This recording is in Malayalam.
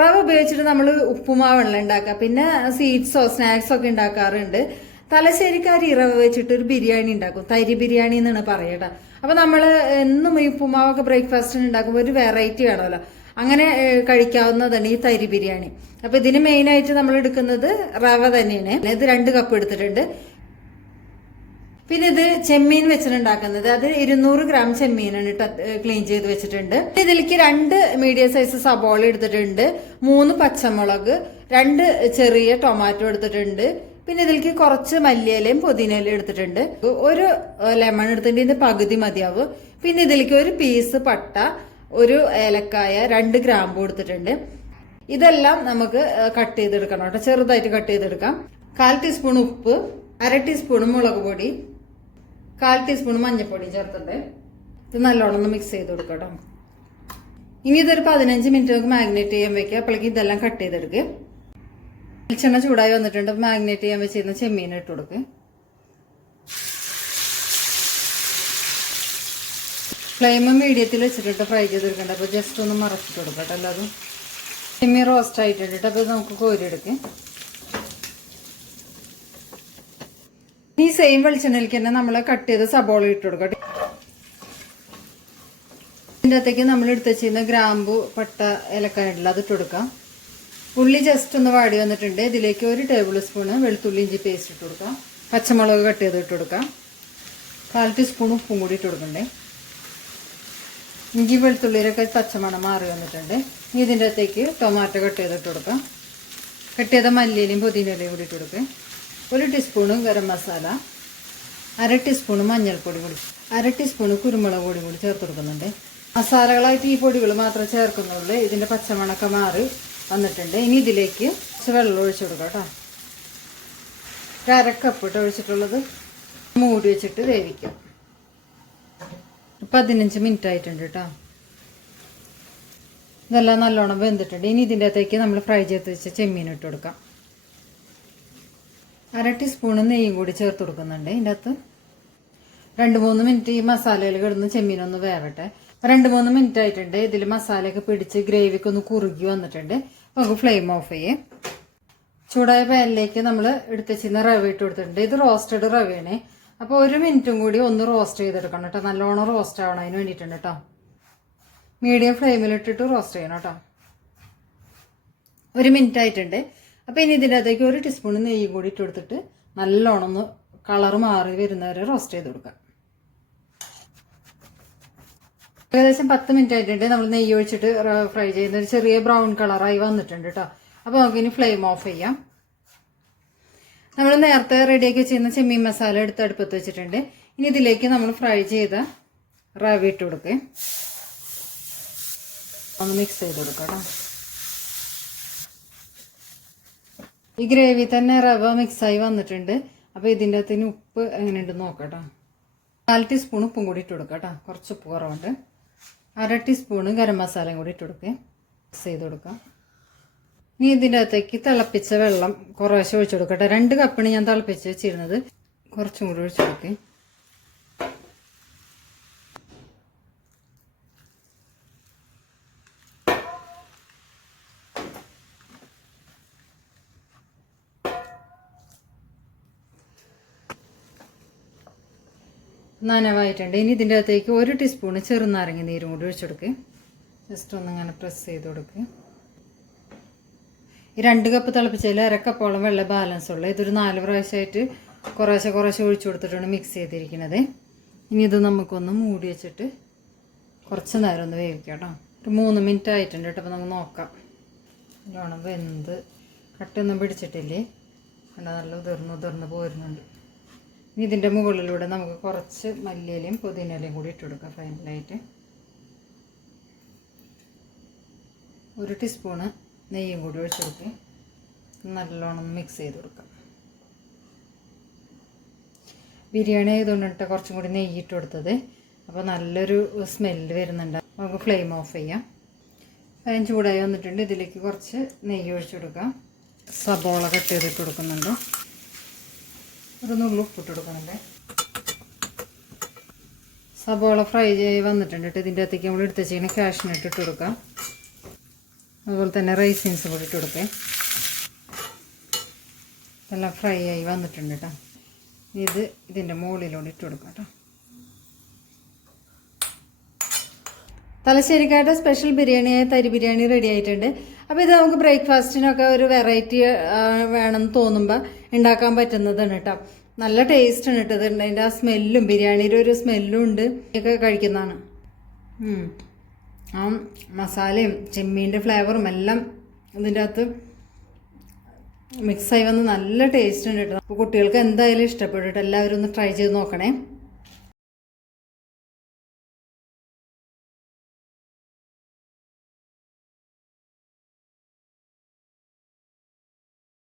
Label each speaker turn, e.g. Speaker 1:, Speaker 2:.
Speaker 1: റവ ഉപയോഗിച്ചിട്ട് നമ്മൾ ഉപ്പുമാവെല്ലാം ഉണ്ടാക്കുക. പിന്നെ സ്വീറ്റ്സോ സ്നാക്സോ ഒക്കെ ഉണ്ടാക്കാറുണ്ട്. തലശ്ശേരിക്കാർ ഈ റവ വെച്ചിട്ട് ഒരു ബിരിയാണി ഉണ്ടാക്കും. തരി ബിരിയാണി എന്നാണ് പറയട്ടോ അപ്പൊ നമ്മൾ എന്നും ഈ ഉപ്പുമാവൊക്കെ ബ്രേക്ക്ഫാസ്റ്റിന് ഉണ്ടാക്കുമ്പോൾ ഒരു വെറൈറ്റി വേണമല്ലോ. അങ്ങനെ കഴിക്കാവുന്നതാണ് ഈ തരി ബിരിയാണി. അപ്പൊ ഇതിന് മെയിനായിട്ട് നമ്മൾ എടുക്കുന്നത് റവ തന്നെയാണ്. ഇത് രണ്ട് കപ്പ് എടുത്തിട്ടുണ്ട്. പിന്നെ ഇത് ചെമ്മീൻ വെച്ചിട്ടുണ്ടാക്കുന്നത്. അത് ഇരുന്നൂറ് ഗ്രാം ചെമ്മീനാണ് ക്ലീൻ ചെയ്ത് വെച്ചിട്ടുണ്ട്. ഇതിലേക്ക് രണ്ട് മീഡിയം സൈസ് സബോള എടുത്തിട്ടുണ്ട്. മൂന്ന് പച്ചമുളക് രണ്ട് ചെറിയ ടൊമാറ്റോ എടുത്തിട്ടുണ്ട്. പിന്നെ ഇതിലേക്ക് കുറച്ച് മല്ലിയിലയും പുതിനയിലയും എടുത്തിട്ടുണ്ട്. ഒരു ലെമൺ എടുത്തിട്ടുണ്ട്. ഇതിന്റെ പകുതി മതിയാവും. പിന്നെ ഇതിലേക്ക് ഒരു പീസ് പട്ട ഒരു ഏലക്കായ രണ്ട് ഗ്രാമ്പു എടുത്തിട്ടുണ്ട്. ഇതെല്ലാം നമുക്ക് കട്ട് ചെയ്തെടുക്കണം കേട്ടോ ചെറുതായിട്ട് കട്ട് ചെയ്തെടുക്കാം. കാൽ ടീസ്പൂൺ ഉപ്പ് അര ടീസ്പൂൺ മുളക് പൊടി കാൽ ടീസ്പൂൺ മഞ്ഞൾപ്പൊടി ചേർത്തിട്ട് ഇത് നല്ലോണം ഒന്ന് മിക്സ് ചെയ്ത് കൊടുക്കുക കേട്ടോ ഇനി ഇതൊരു പതിനഞ്ച് മിനിറ്റ് നമുക്ക് മാഗ്നേറ്റ് ചെയ്യാൻ വെക്കുക അപ്പോഴേക്കും ഇതെല്ലാം കട്ട് ചെയ്തെടുക്കുക വെളിച്ചെണ്ണ ചൂടായി വന്നിട്ടുണ്ട്. മാഗ്നേറ്റ് ചെയ്യാൻ വെച്ചിരുന്ന ചെമ്മീൻ ഇട്ട് കൊടുക്കുക ഫ്ലെയിം മീഡിയത്തിൽ വെച്ചിട്ട് ഫ്രൈ ചെയ്തെടുക്കണ്ട. അപ്പോൾ ജസ്റ്റ് ഒന്ന് മറച്ചിട്ട് കൊടുക്കട്ടെ അല്ലാതെ ചെമ്മീൻ റോസ്റ്റ് ആയിട്ടുണ്ട് അപ്പോൾ നമുക്ക് കോരി ഈ സെയിം വെളിച്ചെണ്ണയിലേക്ക് തന്നെ നമ്മൾ കട്ട് ചെയ്ത് സബോള ഇട്ട് കൊടുക്കട്ടെ ഇതിന്റെ അകത്തേക്ക് നമ്മൾ എടുത്ത് വെച്ചിരുന്ന ഗ്രാമ്പു പട്ട ഏലക്കായ ഉണ്ടല്ലോ അത് ഇട്ട് കൊടുക്കാം. ഉള്ളി ജസ്റ്റ് ഒന്ന് വാടി വന്നിട്ടുണ്ട്. ഇതിലേക്ക് ഒരു ടേബിൾ സ്പൂണ് വെളുത്തുള്ളി ഇഞ്ചി പേസ്റ്റ് ഇട്ട് കൊടുക്കാം. പച്ചമുളക് കട്ട് ചെയ്ത് ഇട്ട് കൊടുക്കാം. കാൽ ടീസ്പൂൺ ഉപ്പും കൂടി ഇട്ട് കൊടുക്കണ്ടേ? ഇഞ്ചി വെളുത്തുള്ളിയിലൊക്കെ പച്ചമണം മാറി വന്നിട്ടുണ്ട്. ഇതിന്റെ അകത്തേക്ക് ടൊമാറ്റോ കട്ട് ചെയ്തിട്ട് കൊടുക്കാം. കട്ട് ചെയ്ത മല്ലിയിലും പുതിനയിലയും കൂടി ഇട്ട് കൊടുക്കുക ഒരു ടീസ്പൂണ് ഗരം മസാല അര ടീസ്പൂണ് മഞ്ഞൾപ്പൊടി കൂടി അര ടീസ്പൂണ് കുരുമുളക് പൊടി കൂടി ചേർത്ത് കൊടുക്കുന്നുണ്ട്. മസാലകളായിട്ട് ഈ പൊടികൾ മാത്രം ചേർക്കുന്നുള്ളൂ. ഇതിന്റെ പച്ചമണക്ക മാറി വന്നിട്ടുണ്ട്. ഇനി ഇതിലേക്ക് കുറച്ച് വെള്ളം ഒഴിച്ചു കൊടുക്കാം കേട്ടോ. ഒരു അരക്കപ്പ് ഇട്ട് ഒഴിച്ചിട്ടുള്ളത് മൂടി വെച്ചിട്ട് വേവിക്കാം. പതിനഞ്ച് മിനിറ്റ് ആയിട്ടുണ്ട് കേട്ടോ. ഇതെല്ലാം നല്ലോണം വെന്തിട്ടുണ്ട്. ഇനി ഇതിന്റെ അകത്തേക്ക് നമ്മൾ ഫ്രൈ ചെയ്ത് വെച്ച ചെമ്മീൻ ഇട്ട് കൊടുക്കാം. അര ടീസ്പൂണ് നെയ്യും കൂടി ചേർത്ത് കൊടുക്കുന്നുണ്ട് ഇതിന്റെ അകത്ത് രണ്ട് മൂന്ന് മിനിറ്റ് ഈ മസാലയിൽ കിടന്ന് ചെമ്മീനൊന്ന് വേവട്ടെ. രണ്ട് മൂന്ന് മിനിറ്റ് ആയിട്ടുണ്ട്. ഇതിൽ മസാലയൊക്കെ പിടിച്ച് ഗ്രേവിക്ക് ഒന്ന് കുറുകി വന്നിട്ടുണ്ട്. നമുക്ക് ഫ്ലെയിം ഓഫ് ചെയ്യേ. ചൂടായ പാനിലേക്ക് നമ്മൾ എടുത്ത് വെച്ചിരുന്ന റവ ഇട്ട് കൊടുത്തിട്ടുണ്ട്. ഇത് റോസ്റ്റഡ് റവയാണ്. അപ്പോൾ ഒരു മിനിറ്റും കൂടി ഒന്ന് റോസ്റ്റ് ചെയ്തെടുക്കണം കേട്ടോ. നല്ലോണം റോസ്റ്റ് ആവണം അതിന് വേണ്ടിയിട്ടുണ്ട് കേട്ടോ. മീഡിയം ഫ്ലെയിമിൽ ഇട്ടിട്ട് റോസ്റ്റ് ചെയ്യണം കേട്ടോ. ഒരു മിനിറ്റ് ആയിട്ടുണ്ട്. അപ്പോൾ ഇനി ഇതിന്റെ അകത്തേക്ക് ഒരു ടീസ്പൂൺ നെയ്യ് കൂടി ഇട്ട് കൊടുത്തിട്ട് നല്ലോണം ഒന്ന് കളർ മാറി വരുന്നവരെ റോസ്റ്റ് ചെയ്ത് കൊടുക്കാം. ഏകദേശം പത്ത് മിനിറ്റ് ആയിട്ടുണ്ട്. നമ്മൾ നെയ്യ് ഒഴിച്ചിട്ട് ഫ്രൈ ചെയ്യുന്ന ഒരു ചെറിയ ബ്രൗൺ കളറായി വന്നിട്ടുണ്ട് കേട്ടോ അപ്പോൾ നമുക്കിനി ഫ്ലെയിം ഓഫ് ചെയ്യാം. നമ്മൾ നേരത്തെ റെഡിയാക്കി ചെയ്യുന്ന ചെമ്മീൻ മസാല എടുത്ത് അടുപ്പത്ത് വെച്ചിട്ടുണ്ട്. ഇനി ഇതിലേക്ക് നമ്മൾ ഫ്രൈ ചെയ്ത റവ ഇട്ട് കൊടുക്കേ. ഒന്ന് മിക്സ് ചെയ്ത് കൊടുക്കാം കേട്ടോ ഈ ഗ്രേവി തന്നെ റവ മിക്സായി വന്നിട്ടുണ്ട്. അപ്പോൾ ഇതിന്റെ അകത്തിന് ഉപ്പ് എങ്ങനെയുണ്ടെന്ന് നോക്കട്ടോ. കേട്ടോ കാൽ ടീസ്പൂൺ ഉപ്പും കൂടി ഇട്ട് കൊടുക്കാം കേട്ടോ. കുറച്ച് ഉപ്പ് കുറവുണ്ട്. അര ടീസ്പൂണ് ഗരം മസാലയും കൂടി ഇട്ട് കൊടുക്കുക മിക്സ് ചെയ്ത് കൊടുക്കാം. ഇനി ഇതിന്റെ അകത്തേക്ക് തിളപ്പിച്ച വെള്ളം കുറേശ്ശെ ഒഴിച്ചു കൊടുക്കട്ടെ രണ്ട് കപ്പിന് ഞാൻ തിളപ്പിച്ച് വെച്ചിരുന്നത്. കുറച്ചും കൂടി ഒഴിച്ചു കൊടുക്കുക നനവായിട്ടുണ്ട്. ഇനി ഇതിന്റെ അകത്തേക്ക് ഒരു ടീസ്പൂണ് ചെറുനാരങ്ങ നീരും കൂടി ഒഴിച്ചു കൊടുക്കുക ജസ്റ്റ് ഒന്നിങ്ങനെ പ്രസ് ചെയ്ത് കൊടുക്കുക ഈ രണ്ട് കപ്പ് തിളപ്പിച്ചാൽ അരക്കപ്പോളം വെള്ളം ബാലൻസ് ഉള്ള ഇതൊരു നാല് പ്രാവശ്യമായിട്ട് കുറേശ്ശെ കുറേശ്ശെ ഒഴിച്ചു കൊടുത്തിട്ടാണ് മിക്സ് ചെയ്തിരിക്കുന്നത്. ഇനി ഇത് നമുക്കൊന്ന് മൂടി വെച്ചിട്ട് കുറച്ച് നേരം ഒന്ന് വേവിക്കാം കേട്ടോ. ഒരു മൂന്ന് മിനിറ്റ് ആയിട്ടുണ്ട് കേട്ടോ അപ്പോൾ നമുക്ക് നോക്കാം. നല്ലോണം വെന്ത് കട്ടൊന്നും പിടിച്ചിട്ടില്ലേ? കണ്ടോ നല്ല ഉതിർന്ന് ഉതിർന്ന് പോരുന്നുണ്ട്. ഇനി ഇതിന്റെ മുകളിലൂടെ നമുക്ക് കുറച്ച് മല്ലിയിലയും പുതിനയിലയും കൂടി ഇട്ട് കൊടുക്കാം ഫൈനലായിട്ട് ഒരു ടീസ്പൂണ് നെയ്യും കൂടി ഒഴിച്ച് കൊടുക്കുക നല്ലോണം മിക്സ് ചെയ്ത് കൊടുക്കാം. ബിരിയാണി ആയതുകൊണ്ടിട്ട് കുറച്ചും കൂടി നെയ്യ് ഇട്ട് കൊടുത്തത്. അപ്പോൾ നല്ലൊരു സ്മെല്ല് വരുന്നുണ്ട്. നമുക്ക് ഫ്ലെയിം ഓഫ് ചെയ്യാം. അതിന് ചൂടായി വന്നിട്ടുണ്ട്. ഇതിലേക്ക് കുറച്ച് നെയ്യ് ഒഴിച്ചു കൊടുക്കാം. സബോള കട്ട് ചെയ്തിട്ട് കൊടുക്കുന്നുണ്ട്. ഒരു നുള്ളു ഉപ്പിട്ട് കൊടുക്കുന്നുണ്ട് സബോള ഫ്രൈ ചെയ്ത് വന്നിട്ടുണ്ട് കേട്ടോ. ഇതിന്റെ അകത്തേക്ക് നമ്മൾ എടുത്ത് വെച്ചിങ്ങനെ കാഷ്നട്ട് ഇട്ട് കൊടുക്കാം. അതുപോലെ തന്നെ റൈസിൻസ് കൂടി ഇട്ട് കൊടുക്കേ. ഇതെല്ലാം ഫ്രൈ ആയി വന്നിട്ടുണ്ട് കേട്ടോ. ഇത് ഇതിന്റെ മുകളിലൂടെ ഇട്ട് കൊടുക്കാം കേട്ടോ. തലശ്ശേരിക്കാരുടെ സ്പെഷ്യൽ ബിരിയാണിയായ തരി ബിരിയാണി റെഡി ആയിട്ടുണ്ട്. അപ്പോൾ ഇത് നമുക്ക് ബ്രേക്ക്ഫാസ്റ്റിനൊക്കെ ഒരു വെറൈറ്റി വേണമെന്ന് തോന്നുമ്പോൾ ഉണ്ടാക്കാൻ പറ്റുന്നതാണ് കേട്ടോ. നല്ല ടേസ്റ്റ് ആണ് കേട്ടോ ഇത് ആ സ്മെല്ലും ബിരിയാണിയുടെ ഒരു സ്മെല്ലും ഉണ്ട്. ഒക്കെ കഴിക്കുന്നതാണ്. ആ മസാലയും ചെമ്മീന്റെ ഫ്ലേവറും എല്ലാം ഇതിന്റെ അകത്ത് മിക്സായി വന്ന് നല്ല ടേസ്റ്റ് ഉണ്ട് കേട്ടോ. അപ്പോൾ കുട്ടികൾക്ക് എന്തായാലും ഇഷ്ടപ്പെടും എല്ലാവരും ഒന്ന് ട്രൈ ചെയ്ത് നോക്കണേ.